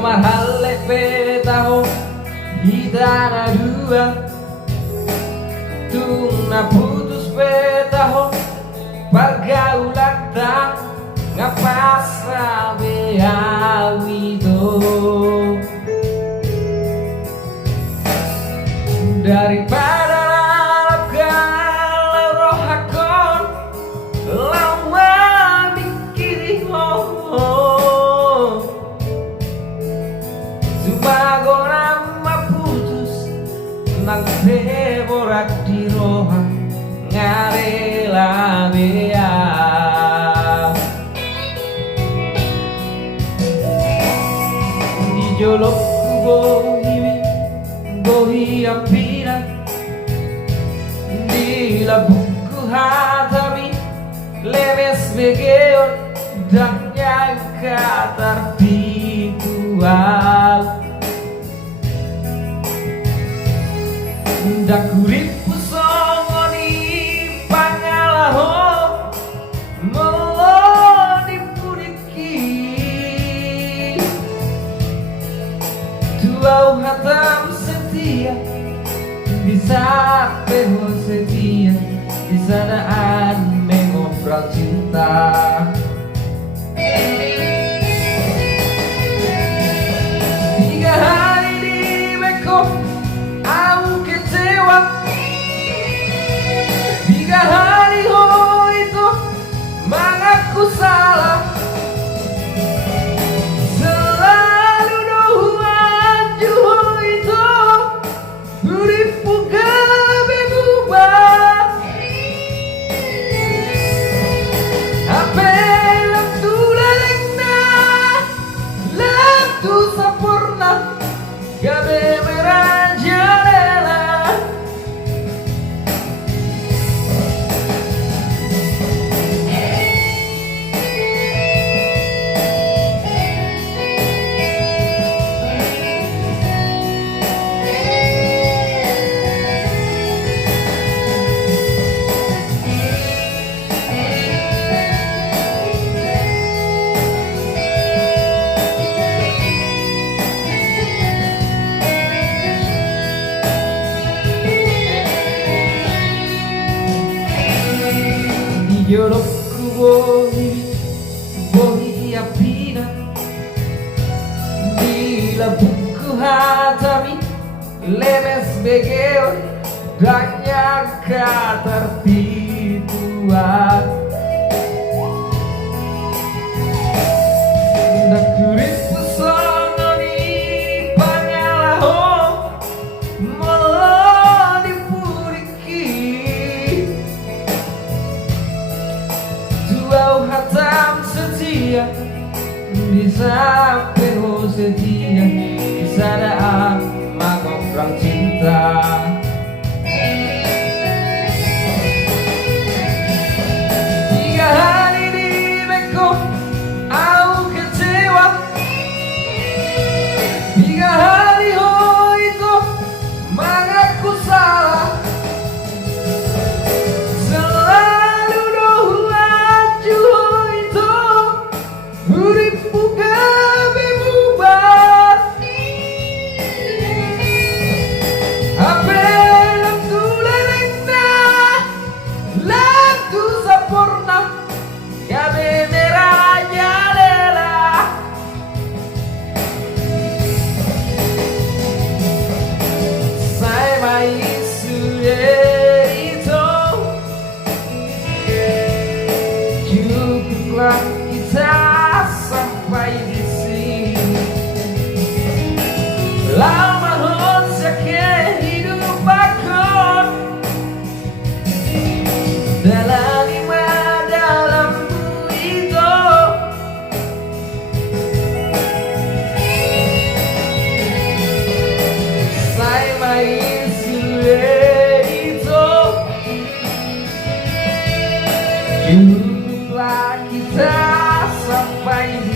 mahal tahu hidana dua tuna putus tahu pagaulat tak ngapas rabe awito daripada lalap kalau roh hakon lawan mikiri Sumago putus nang teborak di roha ngarela bea di jolok bohi apira di labuku hatami lemes begeor dan nyangka terpikual ndak kuripu songoni pangalaho meloni puriki dua hatam setia bisa peho setia di sanaan mengobrol cinta. Tiga hari di Beko aku kecewa, tiga hari itu mengaku salah, selalu doa juho itu uripu gabe bubah apelam tulalengna laktu sampurna gabe merajalela Jolokku bohi apina di labuku hatami lemes begeo dan nyangka terpikuan ndak kuripu songoni pangalaho meloni puriki dua hatam setia bisa peho setia di sana mengobrol cinta. Tiga hari di Beko aku kecewa, tiga hari itu mengaku salah, selalu doa juho itu uripu gabe bubah apelam tulalengna laktu sampurna gabe merajalela saya mai sudah itu cukuplah kita sampai di sini lama sakit hidup aku dalam lima dalammu itu saya main sudah itu cukuplah kita sampai